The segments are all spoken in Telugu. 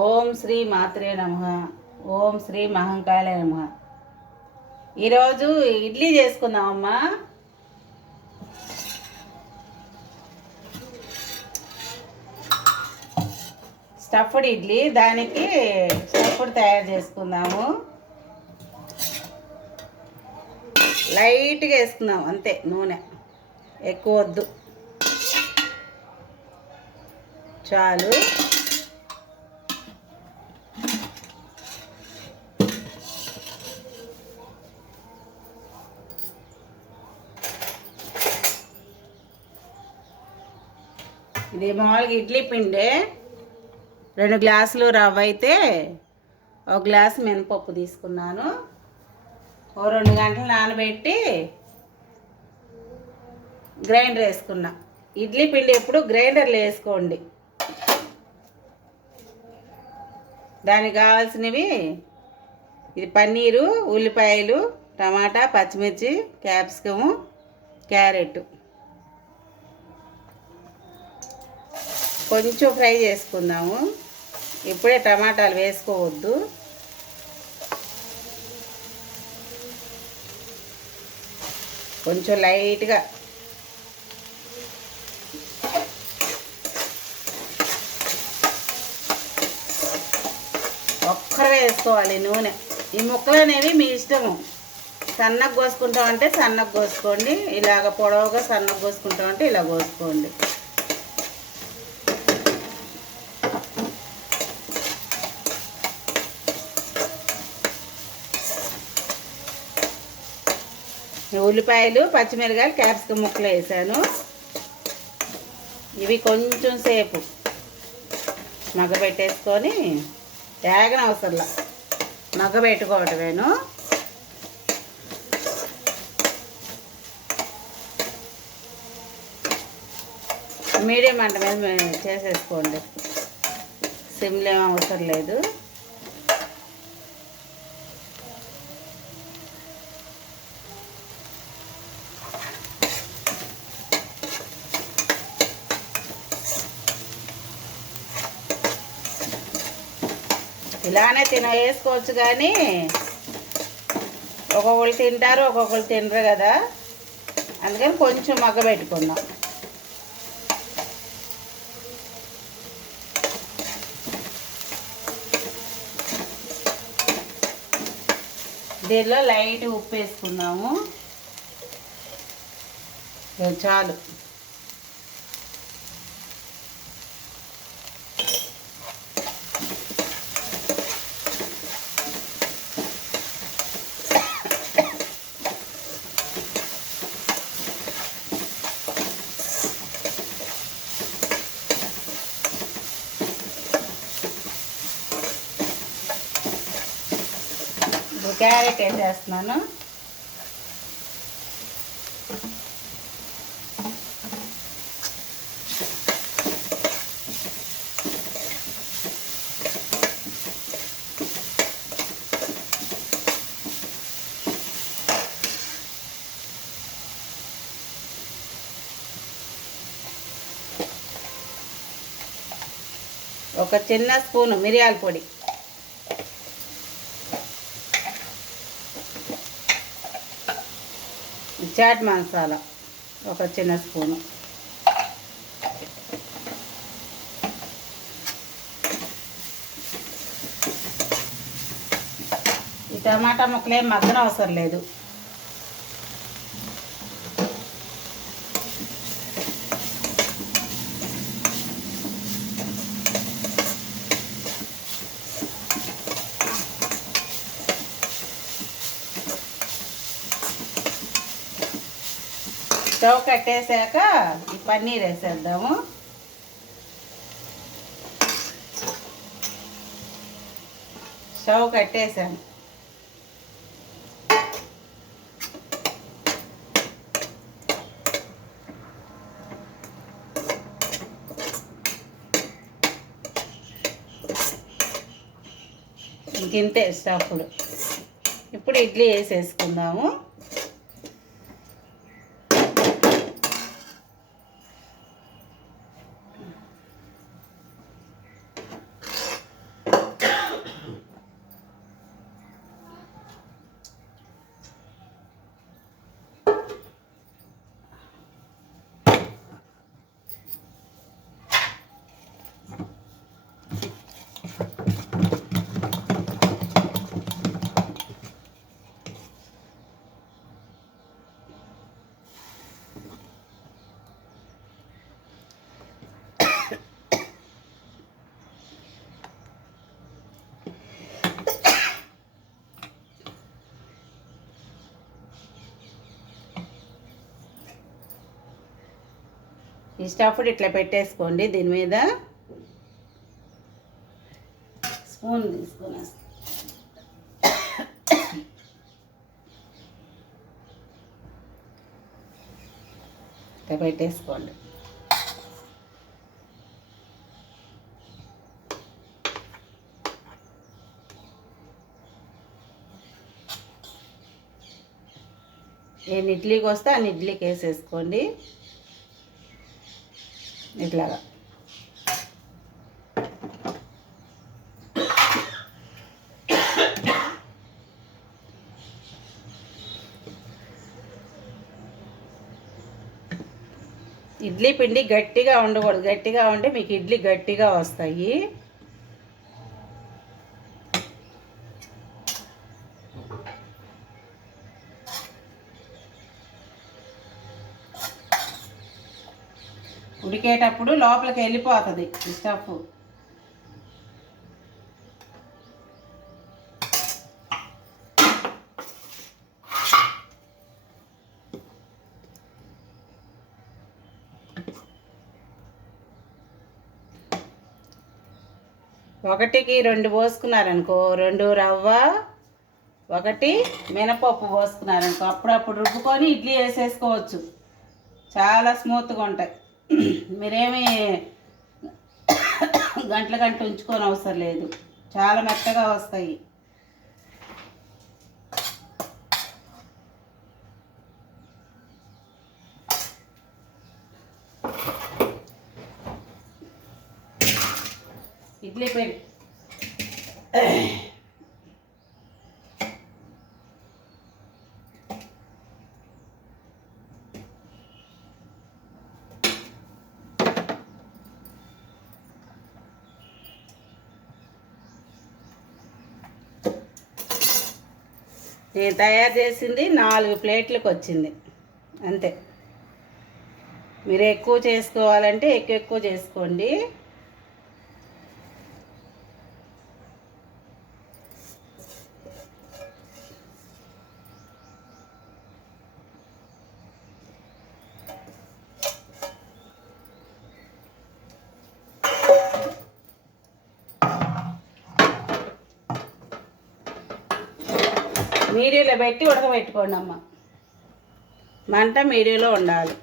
ఓం శ్రీ మాత్రే నమ. ఓం శ్రీ మహంకాళ నమ. ఈరోజు ఇడ్లీ చేసుకుందామమ్మా. స్టఫ్డ్ ఇడ్లీ దానికి స్టఫ్డ్ తయారు చేసుకుందాము. లైట్గా వేసుకుందాం అంతే నూనె. ఎక్కువ వద్దు. చాలు. ఇది మామూలుగా ఇడ్లీ పిండే. రెండు గ్లాసులు రవ్వ అయితే ఒక గ్లాసు మినపప్పు తీసుకున్నాను. ఓ రెండు గంటలు నానబెట్టి గ్రైండర్ వేసుకున్నా. ఇడ్లీ పిండి ఎప్పుడు గ్రైండర్లో వేసుకోండి. దానికి కావాల్సినవి ఇది పన్నీరు ఉల్లిపాయలు టమాటా పచ్చిమిర్చి క్యాప్సికము క్యారెట్. కొంచెం ఫ్రై చేసుకుందాము. ఇప్పుడే టమాటాలు వేసుకోవద్దు. కొంచెం లైట్గా. ఒక్కరు వేసుకోవాలి నూనె. ఈ ముక్కలు అనేవి మీ ఇష్టము. సన్నగా కోసుకుంటామంటే సన్నగా కోసుకోండి. ఇలాగ పొడవుగా సన్నగా కోసుకుంటామంటే ఇలా కోసుకోండి. ఉల్లిపాయలు పచ్చిమిరకాయలు క్యాప్సికమ్ ముక్కలు వేసాను. ఇవి కొంచెం సేపు మగ్గబెట్టేసుకొని తేగన అవసరంలా మగ్గబెట్టుకోవటమేను. మీడియం మంట మీద చేసేసుకోండి. సిమ్లేం అవసరం లేదు. ఇలానే తిన వేసుకోవచ్చు కానీ ఒక్కొక్కరు తింటారు ఒక్కొక్కరు తినరు కదా. అందుకని కొంచెం మగ్గ పెట్టుకుందాం. దీనిలో లైట్ ఉప్పు వేసుకుందాము. చాలు. ఇప్పుడు క్యారెట్ వేసేస్తున్నాను. ఒక చిన్న స్పూను మిరియాల పొడి. చాట్ మసాలా ఒక చిన్న స్పూను. ఈ టమాటా ముక్కలేం మగ్గన అవసరం లేదు. స్టవ్ కట్టేసాక ఈ పన్నీర్ వేసేద్దాము. స్టవ్ కట్టేసాను ఇంకింతే స్టఫ్డ్ ఇప్పుడు ఇడ్లీ వేసేసుకుందాము. ఈ ఇట్లా పెట్టేసుకోండి. దీని మీద స్పూన్ తీసుకొని ఇట్లా పెట్టేసుకోండి. నేను ఇడ్లీకి వస్తే అన్ని ఇడ్లీకి వేసేసుకోండి. ఇట్లాగా. ఇడ్లీ పిండి గట్టిగా ఉండకూడదు. గట్టిగా ఉంటే మీకు ఇడ్లీ గట్టిగా వస్తాయి. ఉడికేటప్పుడు లోపలికి వెళ్ళిపోతుంది స్టఫ్ ఒకటికి రెండు పోసుకున్నారనుకో రెండు రవ్వ ఒకటి మినపప్పు పోసుకున్నారనుకో అప్పుడప్పుడు రుబ్బుకొని ఇడ్లీ వేసేసుకోవచ్చు. చాలా స్మూత్గా ఉంటాయి. మీరేమి గంటల గంట ఉంచుకోని అవసరం లేదు. చాలా మెత్తగా వస్తాయి ఇడ్లీ పెడి నేను తయారు చేసింది నాలుగు ప్లేట్లకు వచ్చింది. అంతే. మీరు ఎక్కువ చేసుకోవాలంటే ఎక్కువ ఎక్కువ చేసుకోండి. మీడియంలో పెట్టి ఉడకబెట్టుకోండి అమ్మ. మంట మీడియంలో ఉండాలి.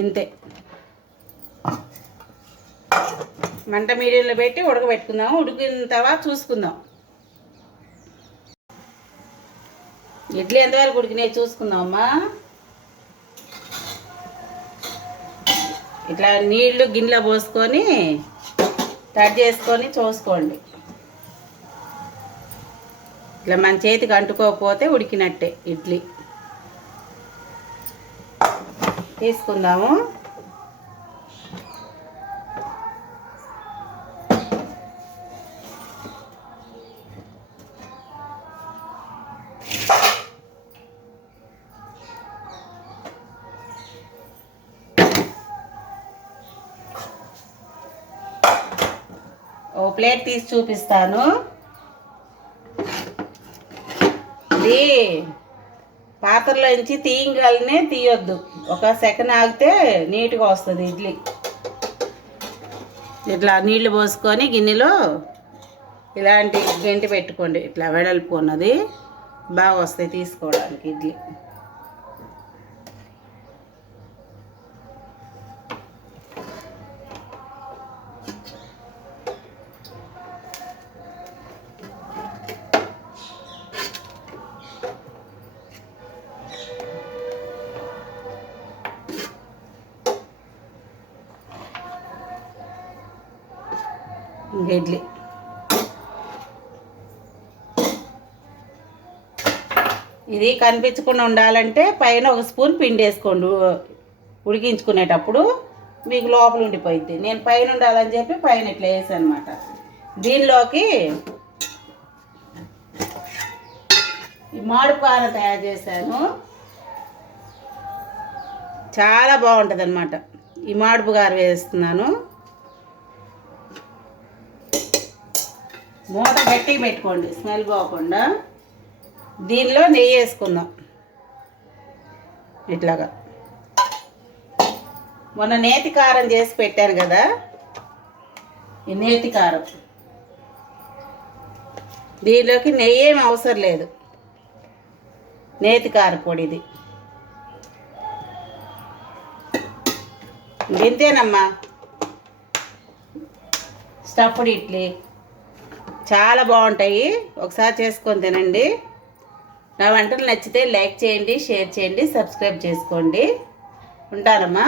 ఇంతే. మంట మీడియంలో పెట్టి ఉడకబెట్టుకుందాం. ఉడికిన తర్వాత చూసుకుందాం. ఇడ్లీ ఎంతవరకు ఉడికినాయి చూసుకుందాం అమ్మా ఇట్లా నీళ్ళు గిన్నెలో పోసుకొని కట్ చేసుకొని చూసుకోండి. ఇట్లా మన చేతికి అంటుకోకపోతే ఉడికినట్టే ఇడ్లీ. తీసుకుందాము. ప్లేట్ తీసి చూపిస్తాను. ఇది పాత్రలోంచి తీయగలనే తీయొద్దు. ఒక సెకండ్ ఆగితే నీట్గా వస్తుంది ఇడ్లీ. ఇట్లా నీళ్ళు పోసుకొని గిన్నెలో ఇలాంటి గంటి పెట్టుకోండి. ఇట్లా వెడల్పు ఉన్నది. బాగా వస్తాయి తీసుకోవడానికి ఇడ్లీ. ఇంక ఇడ్లీ. ఇది కనిపించకుండా ఉండాలంటే పైన ఒక స్పూన్ పిండి వేసుకోండి ఉడికించుకునేటప్పుడు. మీకు లోపల ఉండిపోయింది నేను పైన ఉండాలని చెప్పి పైన ఇట్లా వేసాను అనమాట దీనిలోకి ఈ తయారు చేశాను. చాలా బాగుంటుంది అనమాట ఈ మాడుపు గారు వేస్తున్నాను. మూత గట్టిగా పెట్టుకోండి. స్మెల్ పోకుండా దీనిలో నెయ్యి వేసుకుందాం. ఇట్లాగా. మొన్న నేతి కారం చేసి పెట్టాను కదా? ఈ నేతి కారం. దీనిలోకి నెయ్యి ఏమి అవసరం లేదు. నేతి కారం పొడిది ఇంతేనమ్మా. స్టఫ్డ్ ఇడ్లీ. చాలా బాగుంటాయి. ఒకసారి చేసుకొని తినండి. నా వంటలు నచ్చితే లైక్ చేయండి షేర్ చేయండి సబ్స్క్రైబ్ చేసుకోండి. ఉంటానమ్మా.